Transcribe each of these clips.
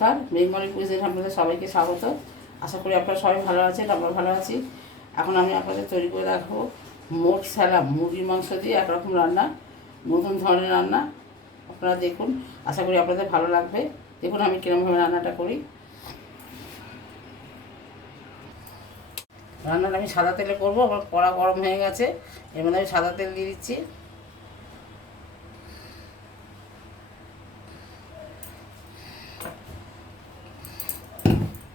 নমস্কার, বেঙ্গলি কুইজিনে আপনাদের সবাইকে স্বাগত। আশা করি আপনারা সবাই ভালো আছেন, আমরা ভালো আছি। এখন আমি আপনাদের তৈরি করে রাখবো মোট স্যালাম, মুরগির মাংস দিয়ে একরকম রান্না, নতুন ধরনের রান্না। আপনারা দেখুন, আশা করি আপনাদের ভালো লাগবে। দেখুন আমি কীরকমভাবে রান্নাটা করি। রান্নাটা আমি সাদা তেলে করবো। আমার কড়া গরম হয়ে গেছে, এর মধ্যে আমি সাদা তেল দিয়ে দিচ্ছি।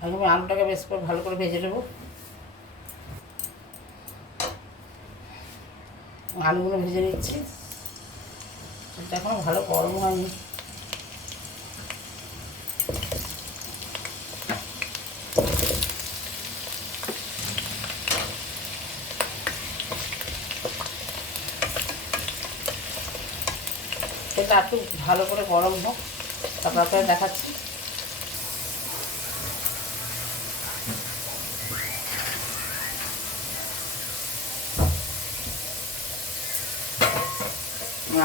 এখন আমি আলুটাকে বেশ করে ভালো করে ভেজে নেবো। আলুগুলো ভেজে নিচ্ছি, সেটা এখনো ভালো গরম হয়নি। সেটা একটু ভালো করে গরম হোক, তারপর আপনারা দেখাচ্ছি।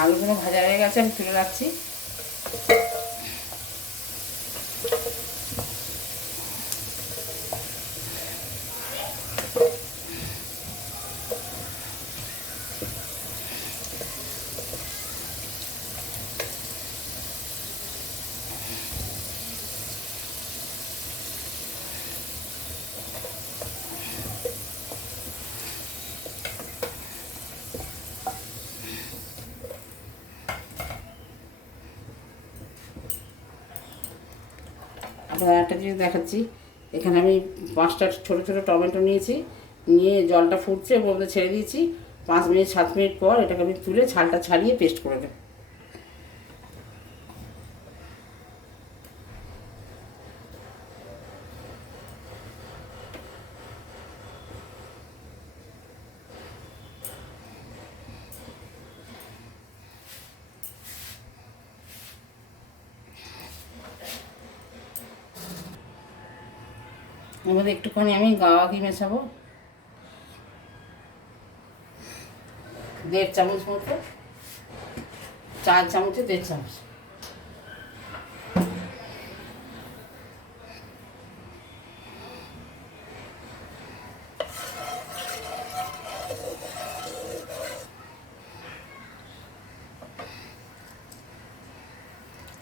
আলুগুলো ভাজা হয়ে গেছে, আমি তুলে রাখছি। আপনার একটা জিনিস দেখাচ্ছি, এখানে আমি 5টা ছোটো ছোটো টমেটো নিয়েছি, নিয়ে জলটা ফুটছে ওর মধ্যে ছেড়ে দিয়েছি। 5 মিনিট 7 মিনিট পর এটাকে আমি তুলে ছালটা ছাড়িয়ে পেস্ট করে দেব। এর মধ্যে একটুখানি আমি গাওয়া ঘি মেশাবো, 1.5 চামচ মতো, 4 চামচে 1.5 চামচ।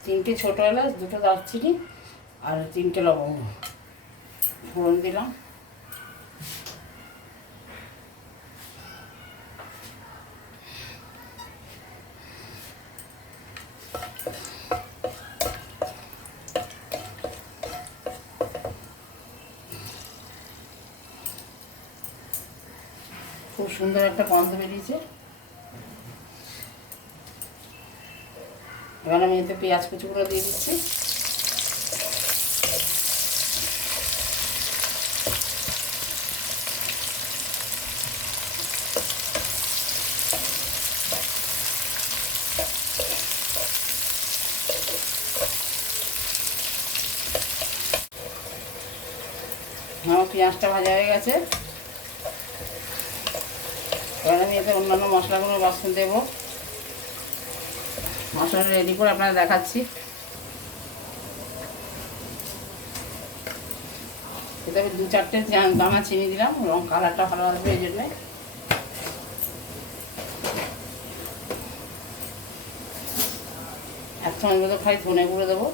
তিনটে ছোটো এলাচ, 2টো দারচিনি আর 3টে লবঙ্গ ফোড়ন দিলাম। খুব সুন্দর একটা গন্ধ বেরিয়েছে। এবার আমি এতে পেঁয়াজ কুচিগুলো দিয়ে দিচ্ছি। আমার পেঁয়াজটা ভাজা হয়ে গেছে, এবার আমি এতে অন্যান্য মশলাগুলো বাসন দেবো। মশলা রেডি করে আপনারা দেখাচ্ছি। এতে আমি 2-4টে দানা চিনি দিলাম, এবং কালারটা ভালো আসবে এই জন্যে। এক চামচ মতো খালি ধনে গুঁড়ো দেবো।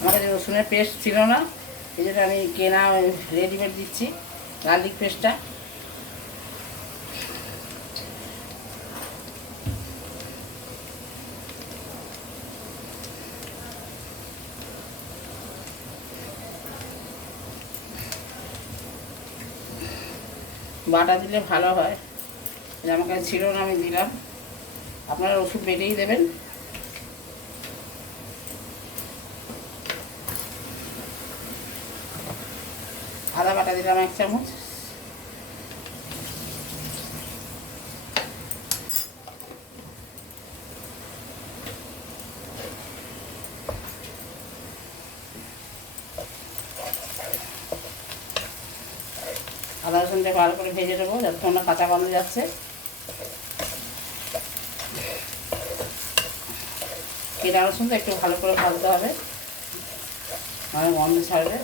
আমার কাছে রসুনের পেস্ট ছিল না, এই জন্য আমি কেনা রেডিমেড দিচ্ছি গার্লিক পেস্টটা। বাটা দিলে ভালো হয়, আমার কাছে ছিল না, আমি দিলাম। আপনারা ওষুধ বেটেই দেবেন। আদা বাটা দিলাম 1 চামচ, আদা রসুনটা ভালো করে ভেজে নেবো যতক্ষণ না কাঁচা গন্ধ যাচ্ছে। কেনা রসুনটা একটু ভালো করে ভাজতে হবে, মানে গন্ধ ছাড়বে।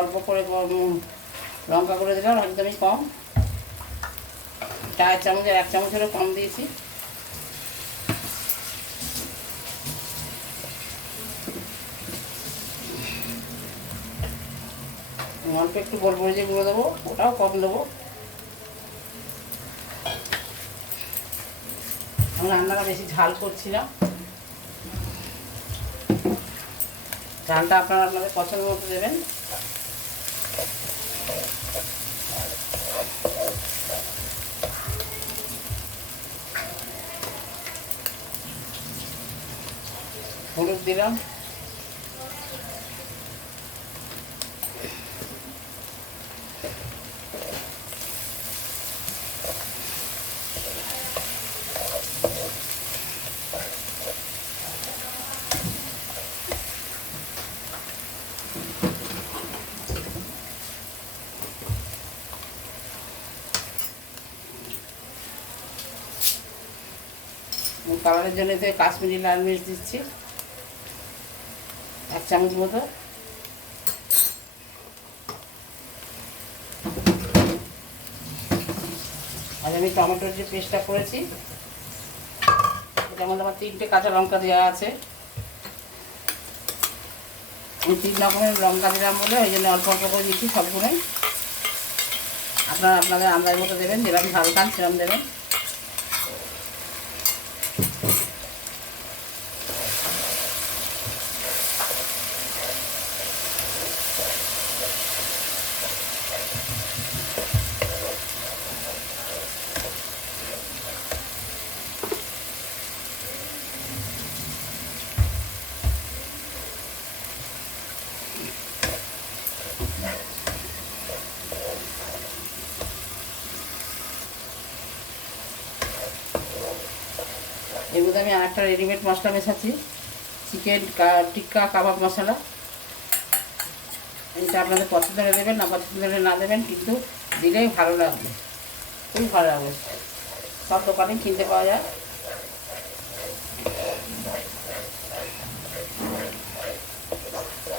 অল্প করে লঙ্কা করে দিলাম, একদমই কম, 4 চামচের 1 চামচেরও কম দিয়েছি। অল্প একটু গোলমরিচের গুঁড়ো দেবো, ওটাও কম দেবো। আমি রান্নাটা বেশি ঝাল করছি না, ঝালটা আপনারা আপনাদের পছন্দ মতো দেবেন। হলুদ দিলাম, কালারের জন্য তো কাশ্মীরি লাল মির্চ দিচ্ছি 1 চামচ মতো। আর আমি টমেটোর যে পেস্টটা করেছি এটার মধ্যে আমার 3টে কাঁচা লঙ্কা দেওয়া আছে। আমি 3 রকমের লঙ্কা দিলাম বলে ওই জন্য অল্প অল্প করে দিচ্ছি সবগুলোই। আপনারা আপনাদের আন্দাজ মতো দেবেন, যেরকম ঝাল খান সেরকম দেবেন। এর মধ্যে আমি আরেকটা রেডিমেড মশলা মেশাচ্ছি, চিকেন টিক্কা কাবাব মশলা। এটা আপনাদের পছন্দ হলে দেবেন, না পছন্দ হলে না দেবেন, কিন্তু দিলেই ভালো লাগবে, খুবই ভালো লাগবে। সব দোকানে কিনতে পাওয়া যায়।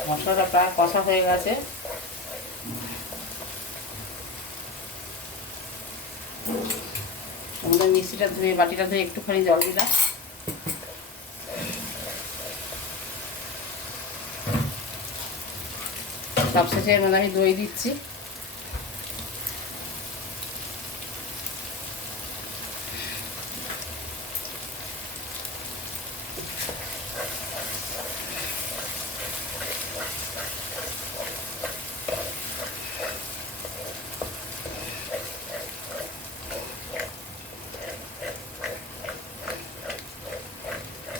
মশলাটা প্রায় কষা হয়ে গেছে। আমাদের মিক্সিটা ধুয়ে বাটিটা ধুয়ে একটুখানি জল দিলাম। সবশেষে এর মধ্যে আমি দই দিচ্ছি।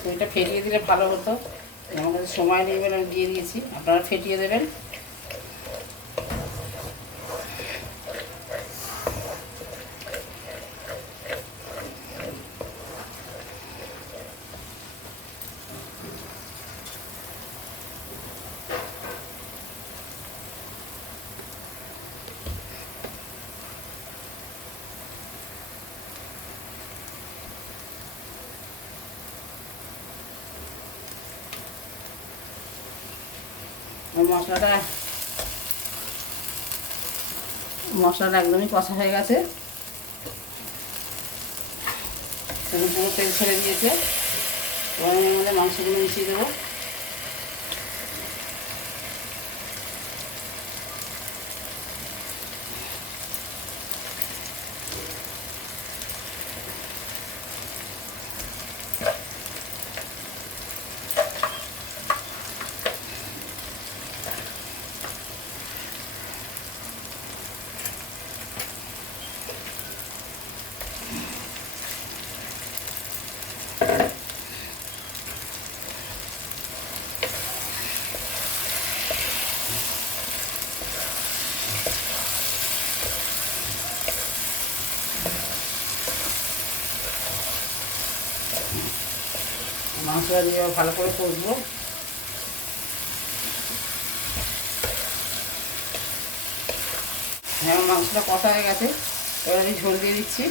দইটা ফেটিয়ে দিলে ভালো হতো, আমার কাছে সময় নেই বলে আমি দিয়ে দিয়েছি, আপনারা ফেটিয়ে দেবেন। মশলাটা একদমই কষা হয়ে গেছে, পুরো তেল ছেড়ে দিয়েছে। এবার এর মধ্যে মাংসগুলো মিশিয়ে দেবো। মাংসটা দিয়ে ভালো করে কষবো। হ্যাঁ, আমার মাংসটা কষা হয়ে গেছে, এবার আমি ঝোল দিয়ে দিচ্ছি।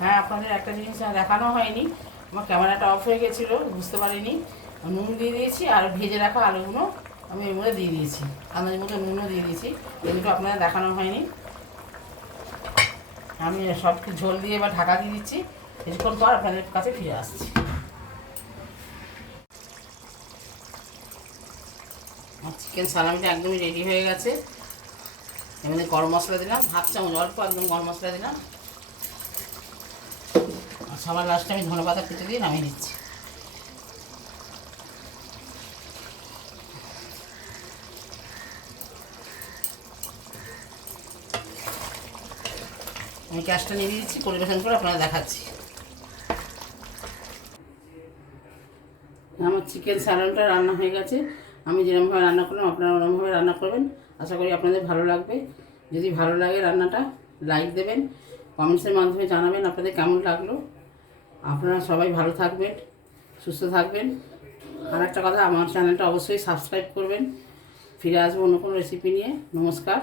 হ্যাঁ, আপনাদের একটা জিনিস দেখানো হয়নি, আমার ক্যামেরাটা অফ হয়ে গেছিলো, বুঝতে পারিনি। নুন দিয়ে দিয়েছি আর ভেজে রাখা আলুগুলো আমি এর মধ্যে দিয়ে দিয়েছি, আন্দাজ মতো নুনও দিয়ে দিয়েছি। এই দুটো আপনাদের দেখানো হয়নি। আমি সব ঝোল দিয়ে এবার ঢাকা দিয়ে দিচ্ছি, কিছুক্ষণ পর আপনাদের কাছে ফিরে আসছি। আমার চিকেন সালামিটা একদমই রেডি হয়ে গেছে। এমনি গরম মশলা দিলাম, হাফ চামচ অল্প একদম গরম মশলা দিলাম, আর সবার লাস্টে আমি ধনেপাতা কুচি দিয়ে নামিয়ে দিচ্ছি। আমি গ্যাসটা নিয়ে দিচ্ছি, পরিবেশন করে আপনারা দেখাচ্ছি। আমার চিকেন স্যালাডটা রান্না হয়ে গেছে। আমি যেরকমভাবে রান্না করলাম আপনারা ওরকমভাবে রান্না করবেন, আশা করি আপনাদের ভালো লাগবে। যদি ভালো লাগে রান্নাটা লাইক দেবেন, কমেন্টসের মাধ্যমে জানাবেন আপনাদের কেমন লাগলো। আপনারা সবাই ভালো থাকবেন, সুস্থ থাকবেন। আর একটা কথা, আমার চ্যানেলটা অবশ্যই সাবস্ক্রাইব করবেন। ফিরে আসবো অন্য কোনো রেসিপি নিয়ে। নমস্কার।